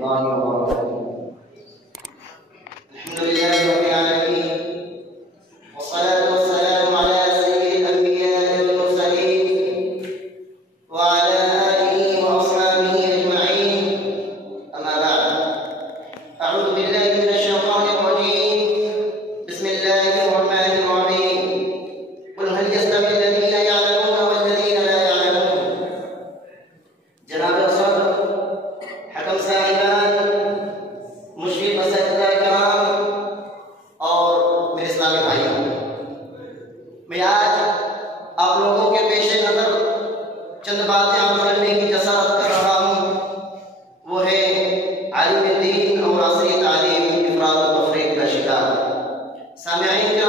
रहमतुल्लाहि व बरकातुहू। अल्हम्दुलिल्लाहि रब्बिल आलमीन वस्सलातु वस्सलामु अला सय्यिदिल अंबिया'i वल मुरसलीन व अला आलिहि व अस्हाबिहि अजमईन। अम्मा बअद, अऊज़ु बिल्लाहि मिनश शैतानिर रजीम। बिस्मिल्लाहिर रहमानिर रहीम। कुल हल यस्तवी अल्लज़ीना यअलमूना वल्लज़ीना ला यअलमून। जनाब सदर, हकम साहिबान, मुशरिक मसाजिद किराम और मेरे इस्लामी भाइयों, मैं आज आप लोगों के पेश नज़र चंद बातें अर्ज़ करने की जसारत कर रहा हूँ। वो है आलिम दीन और असरी तालीम इफ़रात व तफ़रीक़ का शिकार। सामिईन